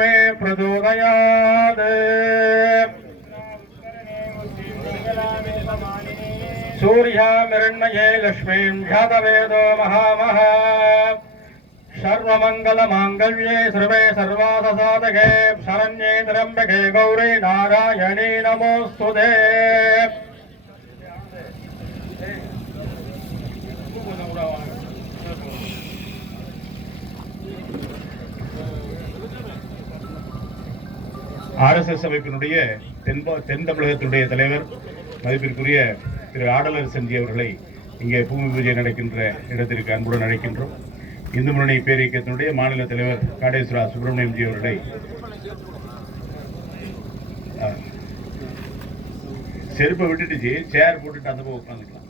मे प्रचोदयात् सूर्यामिरण्मये लक्ष्मीं ध्यातवेदो महामः सर्वमङ्गलमाङ्गल्ये सर्वे सर्वाससाधके शरण्ये त्र्यम्बके गौरी नारायणी नमोऽस्तु ते ஆர்எஸ்எஸ் அமைப்பினுடைய தென்ப தென் தமிழகத்தினுடைய தலைவர் மதிப்பிற்குரிய திரு ஆடலர் செஞ்சி அவர்களை இங்கே பூமி பூஜை நடக்கின்ற இடத்திற்கு அன்புடன் அழைக்கின்றோம். இந்து முன்னணி பேரியக்கத்தினுடைய மாநில தலைவர் காடேஸ்வரா சுப்பிரமணியம் ஜி அவர்களை செருப்பை விட்டுட்டுச்சு சேர் போட்டுட்டு அந்த பக்கம் உட்காந்துக்கலாம்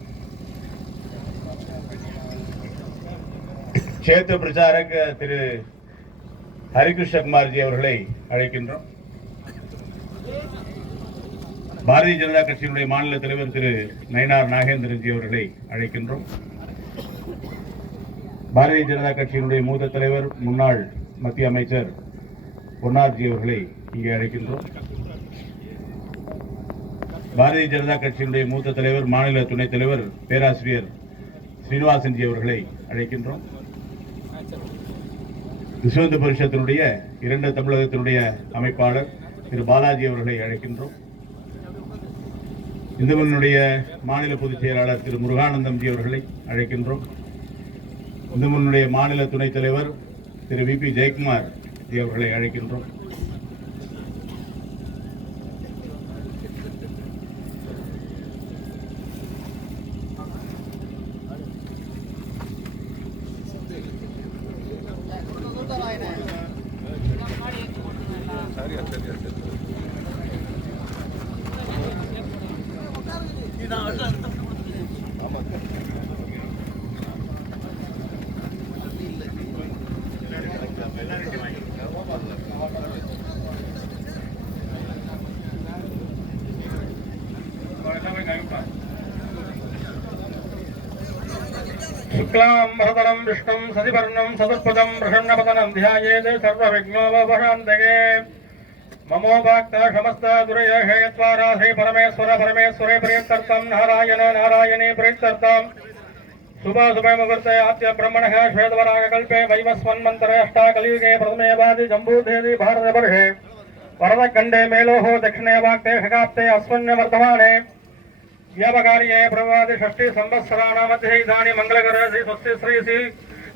சேத்து பிரச்சாரக திரு ஹரிகிருஷ்ணகுமார்ஜி அவர்களை அழைக்கின்றோம். பாரதிய ஜனதா கட்சியினுடைய மாநில தலைவர் திரு நயினார் நாகேந்திரன்ஜி அவர்களை அழைக்கின்றோம். பாரதிய ஜனதா கட்சியினுடைய மூத்த தலைவர் முன்னாள் மத்திய அமைச்சர் பொன்னார்ஜி அவர்களை இங்கே அழைக்கின்றோம். பாரதிய ஜனதா கட்சியினுடைய மூத்த தலைவர் மாநில துணைத் தலைவர் பேராசிரியர் ஸ்ரீனிவாசன்ஜி அவர்களை அழைக்கின்றோம். விஸ்வந்த பரிஷத்தினுடைய இரண்டு தமிழகத்தினுடைய அமைப்பாளர் திரு பாலாஜி அவர்களை அழைக்கின்றோம். இந்துமனுடைய மாநில பொதுச் செயலாளர் திரு முருகானந்தம்ஜி அவர்களை அழைக்கின்றோம். இந்துமனுடைய மாநில துணைத் தலைவர் திரு வி பி ஜெயக்குமார் ஜி அவர்களை அழைக்கின்றோம். शुक्लां भरतरं विष्णुं सतिवर्णं सदुत्पदं प्रसन्नपतनं ध्यायेत् सर्वविघ्नोपशान्तके ममोपाक्त समस्त दुरयहेयत्वारा श्री परमेश्वर, परमेश्वरे प्रीत्यर्थं नारायण, नारायणे प्रीत्यर्थं शुभ शुभ मुहूर्ते आद्य ब्रह्मणः, श्वेतवरागकल्पे वैवस्वन्मन्तरे अष्टाकलियुगे, प्रथमे वादि, जम्बूधेदि वरदखण्डे मेलोः दक्षिणे वाक्ते शकाप्ते अस्मन्यवर्तमाने व्यापकार्ये प्रवादि षष्टि संवत्सराणामध्ये इदानीं मङ्गलकर श्री स्वस्ति श्री श्री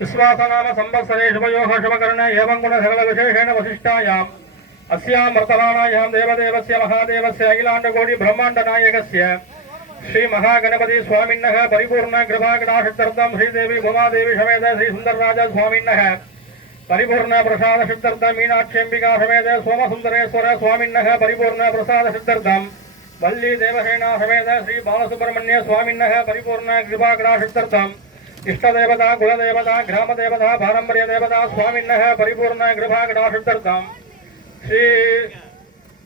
विश्वासनाम संवत्सरे शुभयोः शुभकर्ण एवं गुणसकलविशेषेण वसिष्ठायाम्। अस्यामृतराणा देवदेव महादेव से अखिलांडकोटि ब्रह्मांड नायक श्री महागणपति ब्रह्माण्डनायकस्य परिपूर्ण परिपूर्णकृपाकटाशब्दर्थं श्रीदेवी भूमादेवी समेत श्रीसुन्दरराजस्वामिन्नः परिपूर्णप्रसादशब्दर्थं मीनाक्ष्यम्बिका समेत प्रसाद स्वामिन्नः परिपूर्णप्रसादशब्दर्थं वल्लीदेवसेना समेत श्री बालसुब्रमण्य स्वामीन परिपूर्ण परिपूर्णकृपाकटाशब्दर्थम् इष्टदेवता, कुलदेवता, ग्रामदेवता, पारम्पर्यदेवता परिपूर्ण परिपूर्णकृपाकटाशब्दर्थम् ஸ்ரீ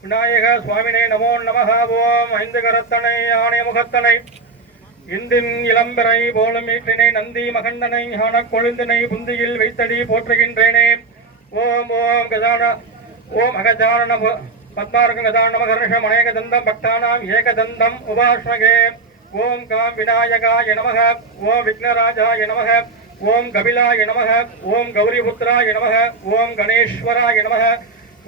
விநாயக சுவாமினை நமோ நமः ஓம் ஐந்து கரத்தனை யானை முகத்தனை இந்தின் இளம்பரை போலும் நந்தி மகண்டனை ஞான கொழுந்தினை புந்தியில் வைத்தடி போற்றுகின்றேனே. ஓம் ஓம் கஜான ஓம் அகஜான பத்மார்க பத்மார்க்க கஜான மகர்ஷம் அநேக தந்தம் பக்தானாம் ஏகதந்தம் உபாஷ்மகே ஓம் காம் விநாயகாய நமக ஓம் விக்னராஜாய நமக ஓம் கபிலாய நமக ஓம் கௌரிபுத்ராய நமக ஓம் கணேஸ்வராய நமக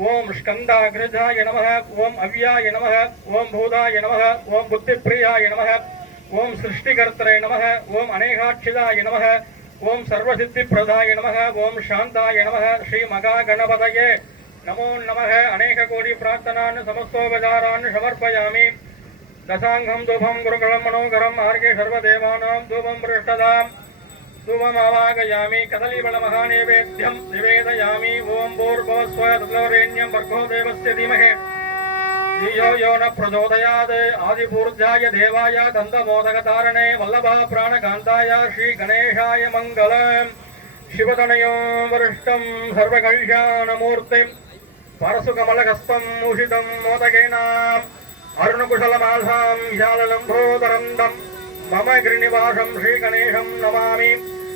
ஓம் ஸ்கந்தாகிருஜாய நம ஓம் அவ்யாய நம ஓம் பூதாய நம ஓம் புத்திப்பிரியாய நம ஓம் சிருஷ்டிகர்த்தரை நம ஓம் அநேகாட்சிதாய நம ஓம் சர்வசித்திப்பிரதாய நம ஓம் சாந்தாய நம ஸ்ரீ மகா கணபதயே நமோ நம அநேக கோடி பிரார்த்தனான் சமஸ்தோபசாரான் சமர்ப்பயாமி தசாங்கம் தூபம் குருகலம் மனோகரம் ஆர்கே சர்வதேவானாம் ధూమమావాగయామి కదలీబళమహానైవేద్యం నివేదయామి ఓం భూర్భవస్వ తదవరేణ్యం భర్గో దేవస్య ధీమహే ధియో యో న ప్రచోదయాద్ ఆదిపూర్ధ్యాయ దేవాయ దంతమోదకతారణే వల్లభా ప్రాణకాంతాయ శ్రీ గణేశాయ మంగళం శివతనయో వరిష్టం సర్వకళ్యాణమూర్తిం పరసుకమలగస్తం ఉషితం మోదకేనాం అరుణకుశలమాసాం విశాలలంభోదరందం మమ గిరినివాసం శ్రీగణేశం నమామి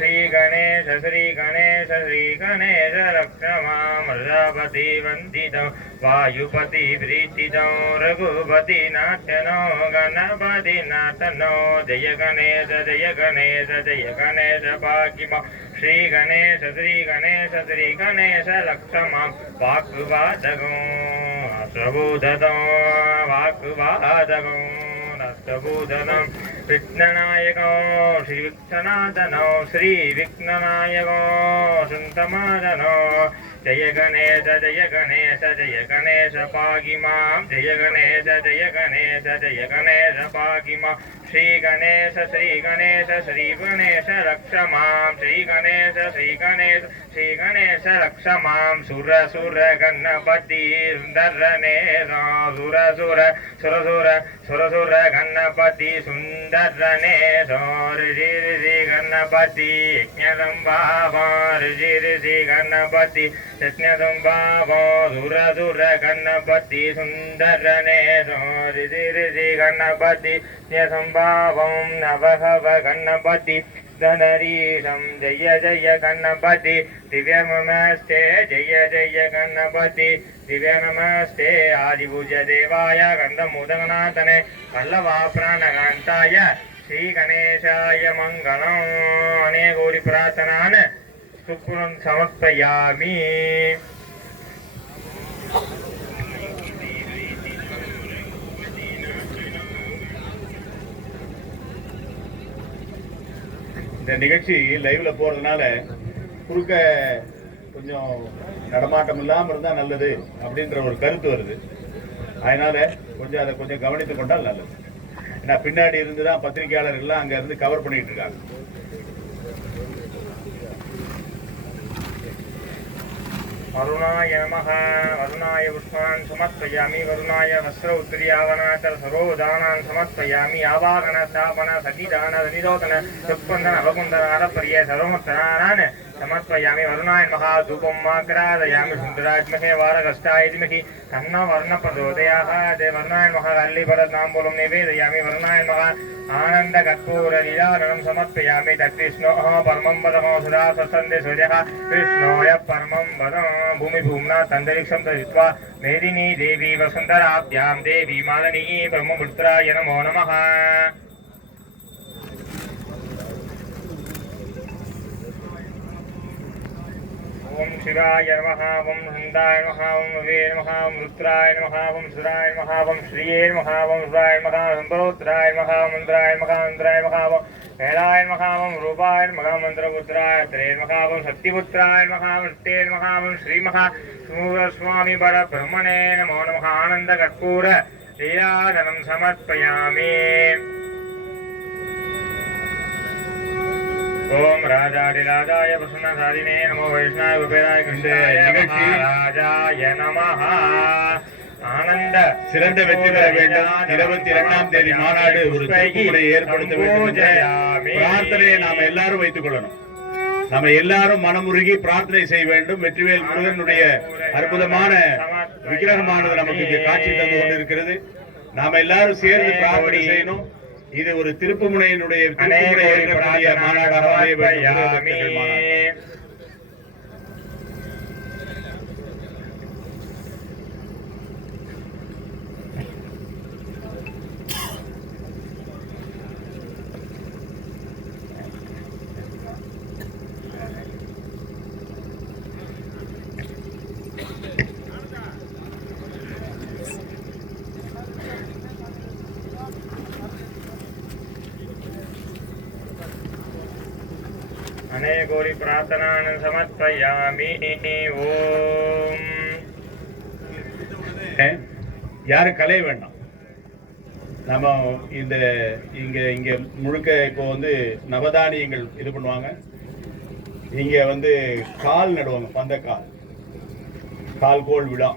श्रीगणेश श्रीगणेश श्रीगणेश रक्षमां प्रजापति वन्दितं वायुपति प्रीतितं रघुपति नाथनो गणपति नाथनो जय गणेश जय गणेश जय गणेश पाहि मा श्रीगणेश श्रीगणेश श्रीगणेश लक्षमां वाक्वादगं प्रबोधतं वाक्वादगं रक्तबोधनं विघ्ननायको श्रीविघ्ननाथनो श्रीविघ्ननायको सुन्तमादनो जय गणेश जय गणेश जय गणेश पाहि मां जय गणेश जय गणेश जय गणेश पाहि मां श्रीगणेश श्रीगणेश श्रीगणेश रक्ष मां श्रीगणेश श्रीगणेश श्रीगणेश रक्ष मां सुर सुर गणपति सुन्दरने सुर सुर सुर सुर सुर सुर गणपति सुन्दरने सौर ऋषि ऋषि गणपति यज्ञसम्भाव ऋषि ऋषि गणपति यज्ञसम्भाव सुर सुर गणपति सुन्दरने सौर ऋषि ऋषि गणपति यज्ञसम्भावं नवहव गणपति धनरीशं जय जय गणपति दिव्यमस्ते जय जय गणपति दिव्यनमस्ते आदिभुज देवाय गन्धमुदगनाथने वल्लभा प्राणकान्ताय श्रीगणेशाय मङ्गलम् अनेकोरि प्रार्थनान् सुपुरं समर्पयामि இந்த நிகழ்ச்சி லைவ்ல போறதுனால குறுக்க கொஞ்சம் நடமாட்டம் இல்லாம இருந்தா நல்லது அப்படின்ற ஒரு கருத்து வருது. அதனால கொஞ்சம் அதை கொஞ்சம் கவனித்துக் கொண்டால் நல்லது. ஏன்னா பின்னாடி இருந்து தான் பத்திரிகையாளர்கள்லாம் அங்க இருந்து கவர் பண்ணிட்டு இருக்காங்க. வருணாய நமக வருணாய புஷ்பான் சமர்ப்பயாமி வருணாய வஸ்திர உத்திரியாவனாச்சல சரோதானான் சமர்ப்பயாமி ஆவாகன ஸ்தாபன சதிதான நிரோதன சுப்பந்தன அபகுந்தன அறப்பரிய சரோமத்தனான समर्पयामि वरुणाय नमः धूपं माकरादयामि सुन्दरात्महे वारगष्टायतिमहि तन्न वर्णप्रचोदयाः दे वरुणाय नमः कल्लिपरताम्बूलं निवेदयामि वरुणाय नमः आनन्दकर्पूरलीलाननं समर्पयामि तद्विष्णोः परमं पदमो सुधा स्वसन्दे सूर्यः विष्णोय परमं पदं भूमिभूम्ना तन्तरिक्षं तजित्वा मेदिनी देवी वसुन्धराभ्यां देवी मालिनी ब्रह्मपुत्राय नमो नमः ஓம் சிவாய நமஹா ஓம் நந்தாய நமஹா ஓம் நவே நமஹா ஓம் ருத்ராய நமஹா ஓம் சுராய நமஹா ஓம் ஸ்ரீயே நமஹா ஓம் சுராய நமஹா சம்பரோத்ராய நமஹா மந்திராய நமஹா மந்திராய நமஹா ஓம் வேதாய நமஹா ஓம் ரூபாய நமஹா திரே நமஹா சக்திபுத்ராய நமஹா விருத்தே நமஹா ஓம் ஸ்ரீமஹா பர பிரம்மணே நமோ நமஹ ஆனந்த கற்பூர லீலாதனம் சமர்ப்பயாமே ஓம் ராஜாதிராஜாய பிரசன்னசாலினே நமோ வைஷ்ணாய குபேராய கிருஷ்ணாய மகாராஜாய நமஹ. ஆனந்த சிறந்த வெற்றி பெற வேண்டும். இருபத்தி இரண்டாம் தேதி மாநாடு ஒரு திருப்புமுறை ஏற்படுத்த வேண்டும் பிரார்த்தனையை நாம எல்லாரும் வைத்துக் கொள்ளணும். நம்ம எல்லாரும் மனமுருகி பிரார்த்தனை செய்ய வேண்டும். வெற்றிவேல் முருகனுடைய அற்புதமான விக்கிரகமானது நமக்கு இங்கே காட்சி தந்து கொண்டிருக்கிறது. நாம எல்லாரும் சேர்ந்து பிரார்த்தனை செய்யணும். இது ஒரு திருப்புமுனையினுடைய மாநாடாக பிரார்த்தனான் சமர்ப்பயாமி ஓம் யாரும் கலைய வேண்டாம். நம்ம இந்த இங்க இங்க முழுக்க இப்போ வந்து நவதானியங்கள் இது பண்ணுவாங்க. இங்க வந்து கால் நடுவாங்க பந்தக்கால் கால் கோல் விழா.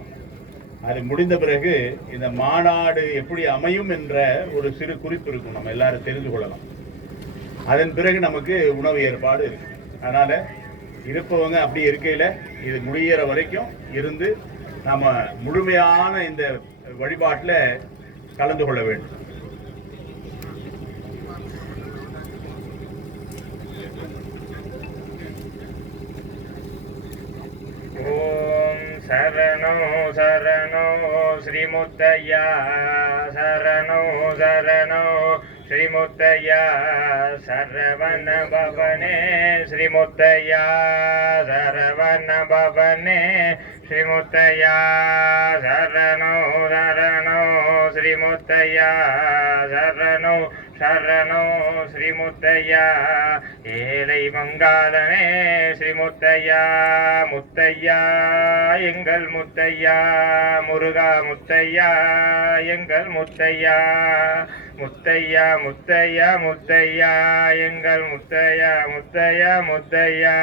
அது முடிந்த பிறகு இந்த மாநாடு எப்படி அமையும் என்ற ஒரு சிறு குறிப்பு இருக்கும். நம்ம எல்லாரும் தெரிந்து கொள்ளலாம். அதன் பிறகு நமக்கு உணவு ஏற்பாடு இருக்கு. அதனால் இருப்பவங்க அப்படி இருக்கையில் இது முடியிற வரைக்கும் இருந்து நம்ம முழுமையான இந்த வழிபாட்டில் கலந்து கொள்ள வேண்டும். ஓம் சரணோ சரணோ ஸ்ரீமுத்தையா சரணோ சரணோ ஸ்ரீமுத்தையா சரவண பவனே ஸ்ரீமுத்தையா சரவண பவனே ஸ்ரீமுத்தையா சரணோ சரணோ ஸ்ரீமுத்தையா சரணோ சரணோ ஸ்ரீமுத்தையா. ஏழை மங்காளனே ஸ்ரீமுத்தையா முத்தையா எங்கள் முத்தையா முருகா முத்தையா எங்கள் முத்தையா முத்தையா முத்தையா முத்தையா எங்கள் முத்தையா முத்தையா முத்தையா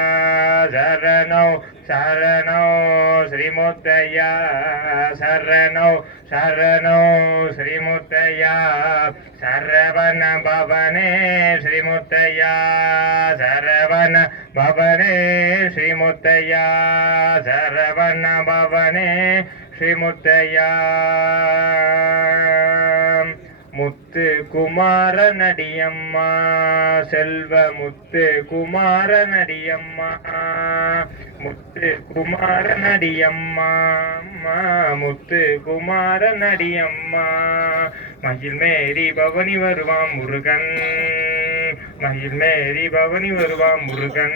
சரணோ சரணோ ஸ்ரீமுத்தையா சரணோ சரணோ ஸ்ரீமுத்தையா சரவண பவனே ஸ்ரீமுத்தையா சரவண பவனே ஸ்ரீமுத்தையா சரவண பவனே ஸ்ரீமுத்தையா. முத்து குமார நடியம்மா செல்வ முத்து குமார நடியம்மா முத்து குமார நடியம்மா முத்து குமார நடியம்மா. மகிழ் மேரி பவனி வருவான் முருகன். மகிழ் மேரி பவனி வருவான் முருகன்.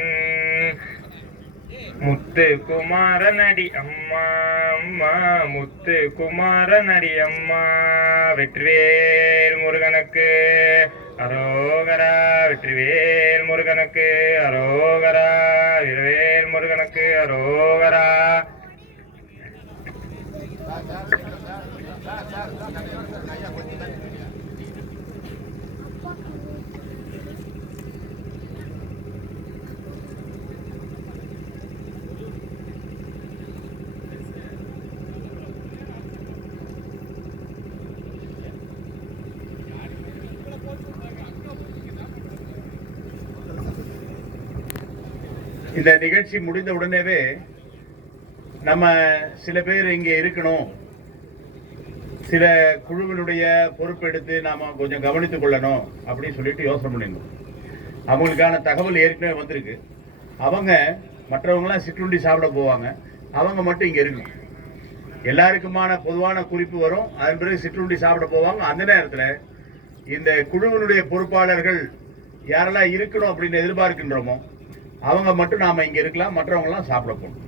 முத்து குமார நடி அம்மா அம்மா. முத்து குமார நடி அம்மா. வெற்றிவேல் முருகனுக்கு அரோகரா. வெற்றிவேல் முருகனுக்கு அரோகரா. வீரவேல் முருகனுக்கு அரோகரா. இந்த நிகழ்ச்சி முடிந்த உடனேவே நம்ம சில பேர் இங்கே இருக்கணும். சில குழுவினுடைய பொறுப்பெடுத்து நாம் கொஞ்சம் கவனித்துக் கொள்ளணும் அப்படின்னு சொல்லிட்டு யோசனை பண்ணியிருந்தோம் அவங்களுக்கான தகவல் ஏற்கனவே வந்திருக்கு. அவங்க மற்றவங்களாம் சிற்றுண்டி சாப்பிட போவாங்க. அவங்க மட்டும் இங்கே இருக்கணும். எல்லாருக்குமான பொதுவான குறிப்பு வரும். அதன் பிறகு சிற்றுண்டி சாப்பிட போவாங்க. அந்த நேரத்தில் இந்த குழுவினுடைய பொறுப்பாளர்கள் யாரெல்லாம் இருக்கணும் அப்படின்னு எதிர்பார்க்கின்றோமோ அவங்க மட்டும் நாம இங்க இருக்கலாம் மற்றவங்கலாம் சாப்பிட போகணும்.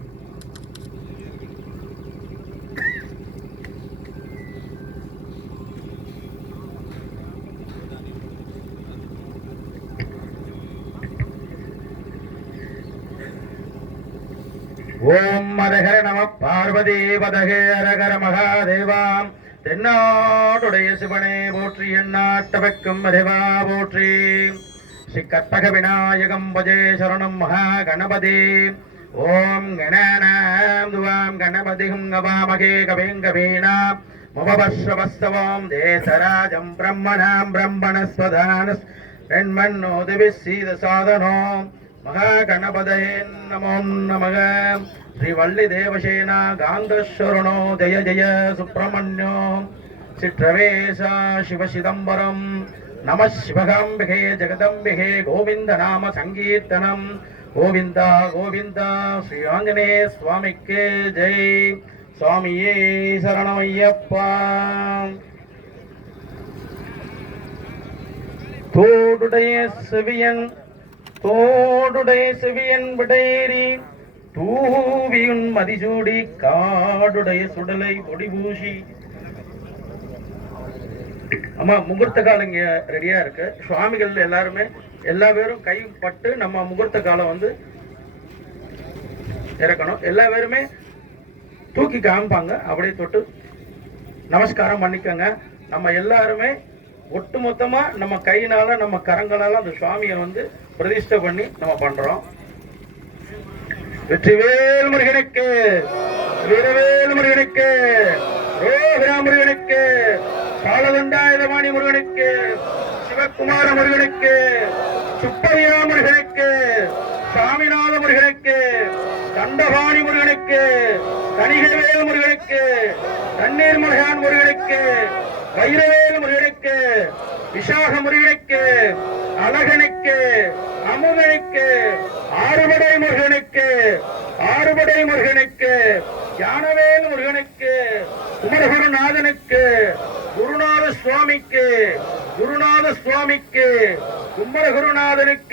ஓம் மதகர நம பார்வதி பதகேரகர மகாதேவாம். தென்னாடுடைய சிவனே போற்றி எந்நாட்டவர்க்கும் மதேவா போற்றி. ஸ்ரீ கற்பக விநாயகம் பஜே சரணம் மகா கணபதி ஓம் கணநாம் துவாம் கணபதிகும் கவாமகே கவேங் கவீனாம் தேசராஜம் பிரம்மணாம் பிரம்மணஸ்வதான வெண்மண்ணோதிவி சீத சாதனோம் மகா மகாகணபதயே நமோ நமக ஸ்ரீ வள்ளி தேவசேனா காந்தஸ்வரணோ ஜய ஜய சுப்பிரமணியோ சிற்றவேசா சிவசிதம்பரம் நம சிவகாம்பிகே ஜெகதம்பிகே கோவிந்த நாம சங்கீர்த்தனம். கோவிந்தா கோவிந்தா ஸ்ரீ ஆஞ்சநேய சுவாமிக்கு ஜெய். சுவாமியே சரணமையப்பா தோடுடைய செவியன் தோடுடைய செவியன் விடையேறி தூவியுன் மதிசூடி காடுடைய சுடலை பொடிபூசி ஆமா முகூர்த்த காலம் இங்க ரெடியா இருக்கு. சுவாமிகள் எல்லாருமே எல்லா பேரும் கை பட்டு நம்ம முகூர்த்த காலம் வந்து இறக்கணும். எல்லா பேருமே தூக்கி காமிப்பாங்க. அப்படியே தொட்டு நமஸ்காரம் பண்ணிக்கோங்க. நம்ம எல்லாருமே ஒட்டு மொத்தமா நம்ம கையினால நம்ம கரங்களால அந்த சுவாமியை வந்து பிரதிஷ்டை பண்ணி நம்ம பண்றோம். வெற்றிவேல் முருகனுக்கு வீரவேல் முருகனுக்கு ரோகிரா முருகனுக்கு காலவண்டாயுதவாணி முருகனுக்கு சிவகுமார முருகனுக்கு சுப்பரியா முருகனுக்கு சாமிநாத முருகனுக்கு தண்டபாணி முருகனுக்கு தனிகவேல் முருகனுக்கு தண்ணீர் முருகான் முருகனுக்கு வைரவேல் முருகனுக்கு விசாக முருகனுக்கு அழகனுக்கு அமுகனுக்கு ஆறுபடை முருகனுக்கு ஆறுபடை முருகனுக்கு ஞானவேல் முருகனுக்கு கும்பரகுருநாதனுக்கு